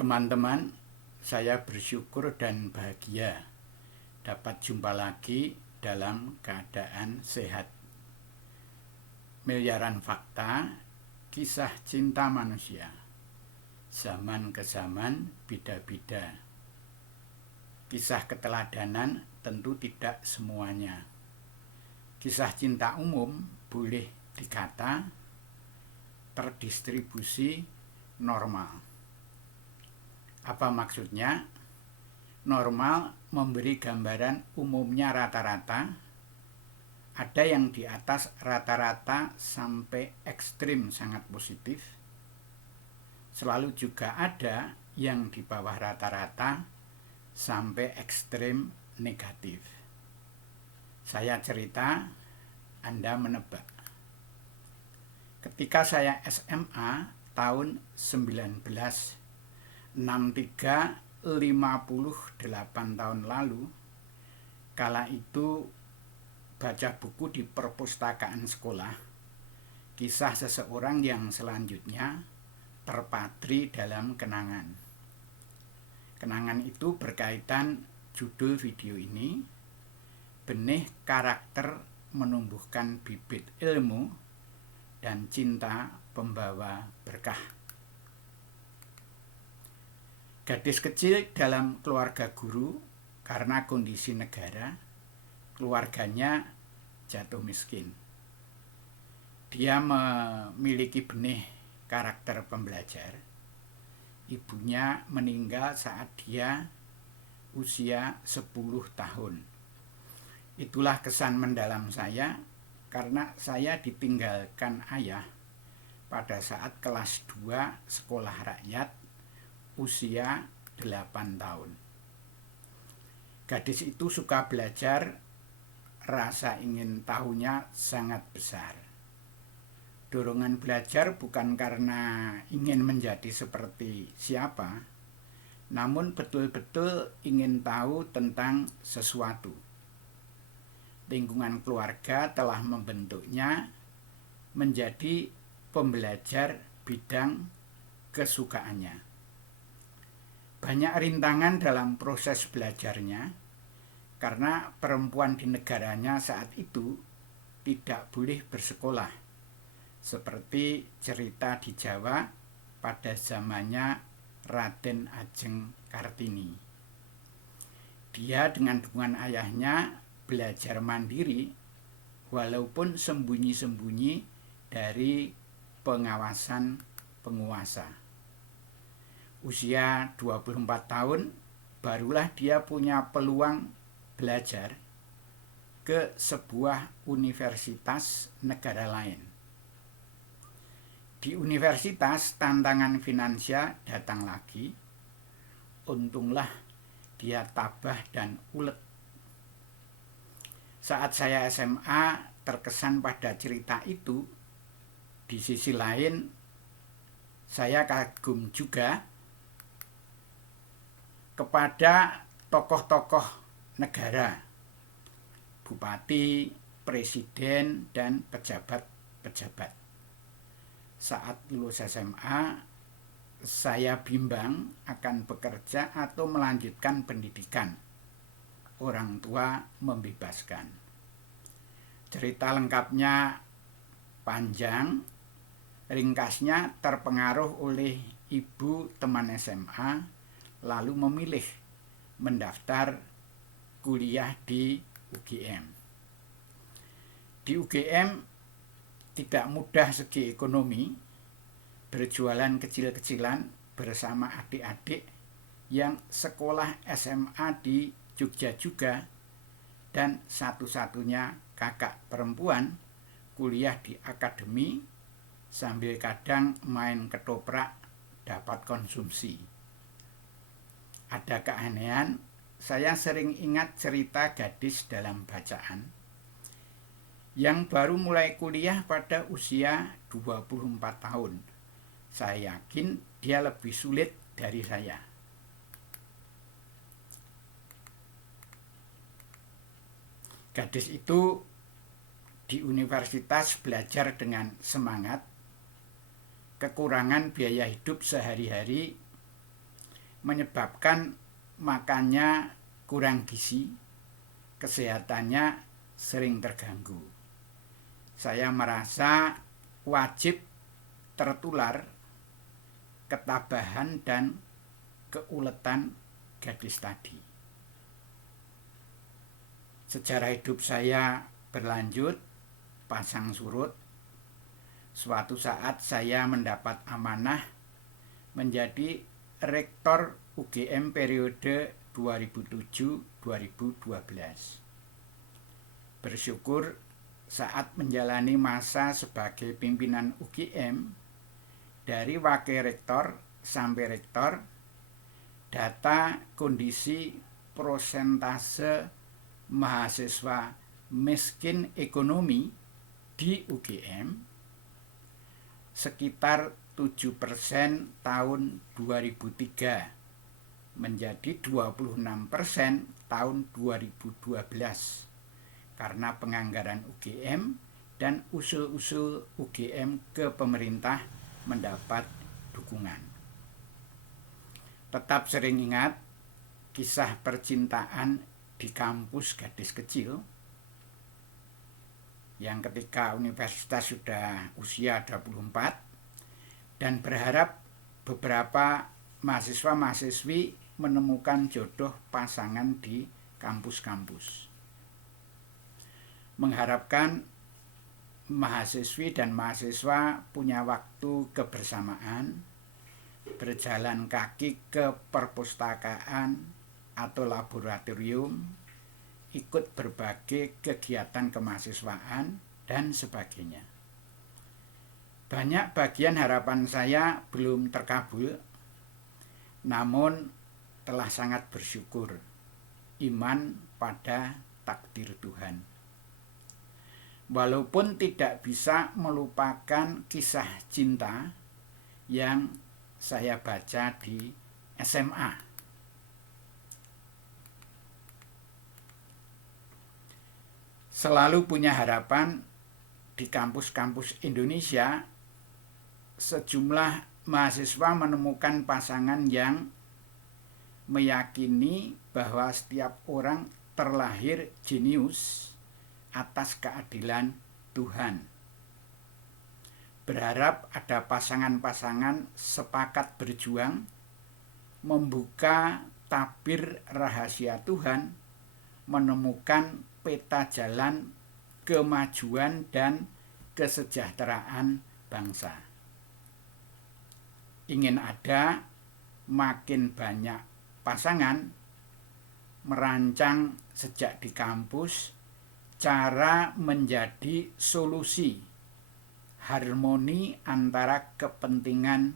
Teman-teman, saya bersyukur dan bahagia dapat jumpa lagi dalam keadaan sehat. Miliaran fakta, kisah cinta manusia, zaman ke zaman beda-beda. Kisah keteladanan tentu tidak semuanya. Kisah cinta umum boleh dikata terdistribusi normal. Apa maksudnya? Normal memberi gambaran umumnya rata-rata, ada yang di atas rata-rata sampai ekstrim sangat positif, selalu juga ada yang di bawah rata-rata sampai ekstrim negatif. Saya cerita, Anda menebak. Ketika saya SMA tahun 58 tahun lalu, kala itu baca buku di perpustakaan sekolah, kisah seseorang yang selanjutnya terpatri dalam kenangan. Kenangan itu berkaitan judul video ini, Benih Karakter Menumbuhkan Bibit Ilmu dan Cinta Pembawa Berkah. Gadis kecil dalam keluarga guru, karena kondisi negara, keluarganya jatuh miskin. Dia memiliki benih karakter pembelajar. Ibunya meninggal saat dia usia 10 tahun. Itulah kesan mendalam saya, karena saya ditinggalkan ayah pada saat kelas 2 sekolah rakyat usia 8 tahun. Gadis itu suka belajar, rasa ingin tahunya sangat besar. Dorongan belajar bukan karena ingin menjadi seperti siapa, namun betul-betul ingin tahu tentang sesuatu. Lingkungan keluarga telah membentuknya menjadi pembelajar bidang kesukaannya. Banyak rintangan dalam proses belajarnya, karena perempuan di negaranya saat itu tidak boleh bersekolah, seperti cerita di Jawa pada zamannya Raden Ajeng Kartini. Dia dengan dukungan ayahnya belajar mandiri, walaupun sembunyi-sembunyi dari pengawasan penguasa. Usia 24 tahun, barulah dia punya peluang belajar ke sebuah universitas negara lain. Di universitas, tantangan finansial datang lagi. Untunglah dia tabah dan ulet. Saat saya SMA terkesan pada cerita itu, di sisi lain saya kagum juga kepada tokoh-tokoh negara, bupati, presiden, dan pejabat-pejabat. Saat lulus SMA, saya bimbang akan bekerja atau melanjutkan pendidikan. Orang tua membebaskan. Cerita lengkapnya panjang, ringkasnya terpengaruh oleh ibu teman SMA, lalu memilih mendaftar kuliah di UGM. Di UGM tidak mudah segi ekonomi, berjualan kecil-kecilan bersama adik-adik yang sekolah SMA di Jogja juga, dan satu-satunya kakak perempuan kuliah di akademi sambil kadang main ketoprak dapat konsumsi. Ada keanehan, saya sering ingat cerita gadis dalam bacaan yang baru mulai kuliah pada usia 24 tahun. Saya yakin dia lebih sulit dari saya. Gadis itu di universitas belajar dengan semangat, kekurangan biaya hidup sehari-hari, menyebabkan makannya kurang gizi, kesehatannya sering terganggu. Saya merasa wajib tertular ketabahan dan keuletan gadis tadi. Sejarah hidup saya berlanjut pasang surut. Suatu saat saya mendapat amanah menjadi rektor UGM periode 2007-2012. Bersyukur saat menjalani masa sebagai pimpinan UGM, dari wakil rektor sampai rektor, data kondisi prosentase mahasiswa miskin ekonomi di UGM sekitar 7% tahun 2003 menjadi 26% tahun 2012 karena penganggaran UGM dan usul-usul UGM ke pemerintah mendapat dukungan. Tetap sering ingat kisah percintaan di kampus gadis kecil yang ketika universitas sudah usia 24 dan berharap beberapa mahasiswa-mahasiswi menemukan jodoh pasangan di kampus-kampus. Mengharapkan mahasiswi dan mahasiswa punya waktu kebersamaan, berjalan kaki ke perpustakaan atau laboratorium, ikut berbagai kegiatan kemahasiswaan, dan sebagainya. Banyak bagian harapan saya belum terkabul, namun telah sangat bersyukur iman pada takdir Tuhan. Walaupun tidak bisa melupakan kisah cinta yang saya baca di SMA. Selalu punya harapan di kampus-kampus Indonesia, sejumlah mahasiswa menemukan pasangan yang meyakini bahwa setiap orang terlahir jenius atas keadilan Tuhan. Berharap ada pasangan-pasangan sepakat berjuang membuka tabir rahasia Tuhan, menemukan peta jalan kemajuan dan kesejahteraan bangsa. Ingin ada makin banyak pasangan, merancang sejak di kampus cara menjadi solusi harmoni antara kepentingan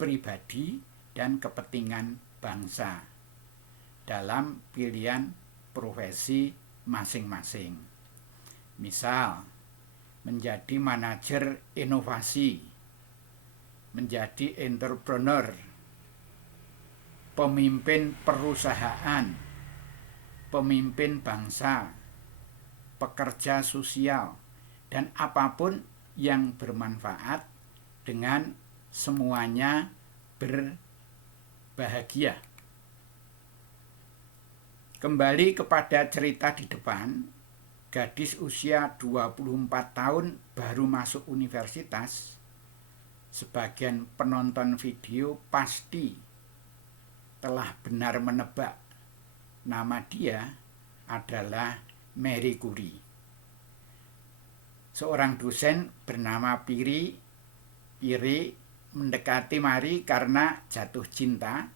pribadi dan kepentingan bangsa dalam pilihan profesi masing-masing. Misal, menjadi manajer inovasi, menjadi entrepreneur, pemimpin perusahaan, pemimpin bangsa, pekerja sosial, dan apapun yang bermanfaat dengan semuanya berbahagia. Kembali kepada cerita di depan, gadis usia 24 tahun baru masuk universitas. Sebagian penonton video pasti telah benar menebak nama dia adalah Marie Curie. Seorang dosen bernama Pierre mendekati Marie karena jatuh cinta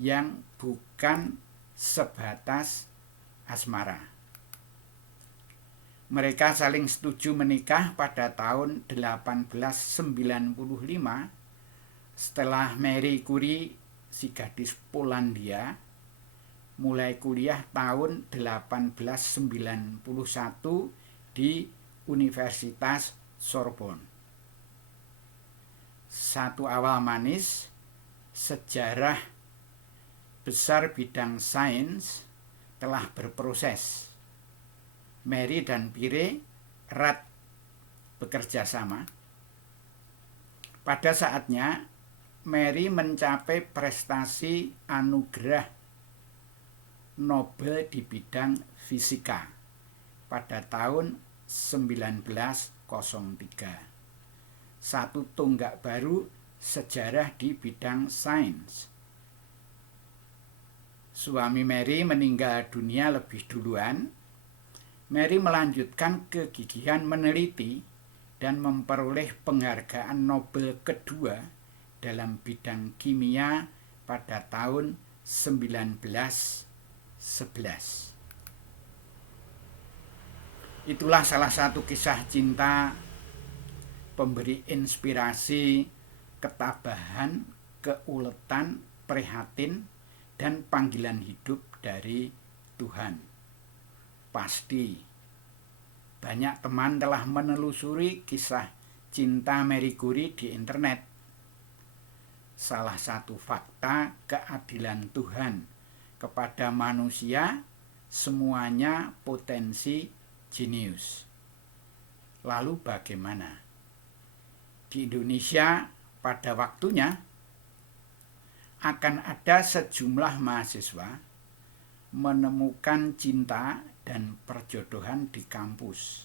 yang bukan sebatas asmara. Mereka saling setuju menikah pada tahun 1895 setelah Marie Curie, si gadis Polandia, mulai kuliah tahun 1891 di Universitas Sorbonne. Satu awal manis, sejarah besar bidang sains telah berproses. Marie dan Pierre bekerja sama. Pada saatnya Mary mencapai prestasi anugerah Nobel di bidang fisika pada tahun 1903. Satu tonggak baru sejarah di bidang sains. Suami Mary meninggal dunia lebih duluan. Mary melanjutkan kegigihan meneliti dan memperoleh penghargaan Nobel kedua dalam bidang kimia pada tahun 1911. Itulah salah satu kisah cinta pemberi inspirasi, ketabahan, keuletan, prihatin, dan panggilan hidup dari Tuhan. Pasti banyak teman telah menelusuri kisah cinta Marie Curie di internet. Salah satu fakta keadilan Tuhan kepada manusia, semuanya potensi jenius. Lalu bagaimana? Di Indonesia pada waktunya akan ada sejumlah mahasiswa menemukan cinta dan perjodohan di kampus.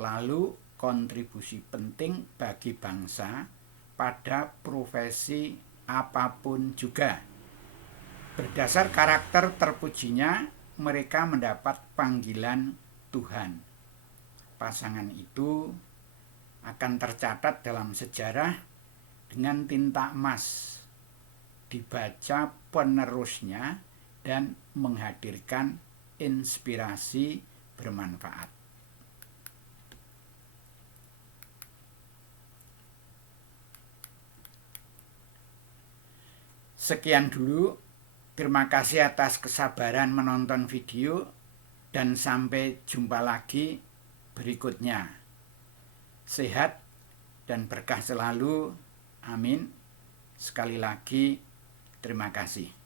Lalu kontribusi penting bagi bangsa pada profesi apapun juga. Berdasar karakter terpujinya, mereka mendapat panggilan Tuhan. Pasangan itu akan tercatat dalam sejarah dengan tinta emas, dibaca penerusnya dan menghadirkan inspirasi bermanfaat. Sekian dulu. Terima kasih atas kesabaran menonton video dan sampai jumpa lagi berikutnya. Sehat dan berkah selalu. Amin. Sekali lagi, terima kasih.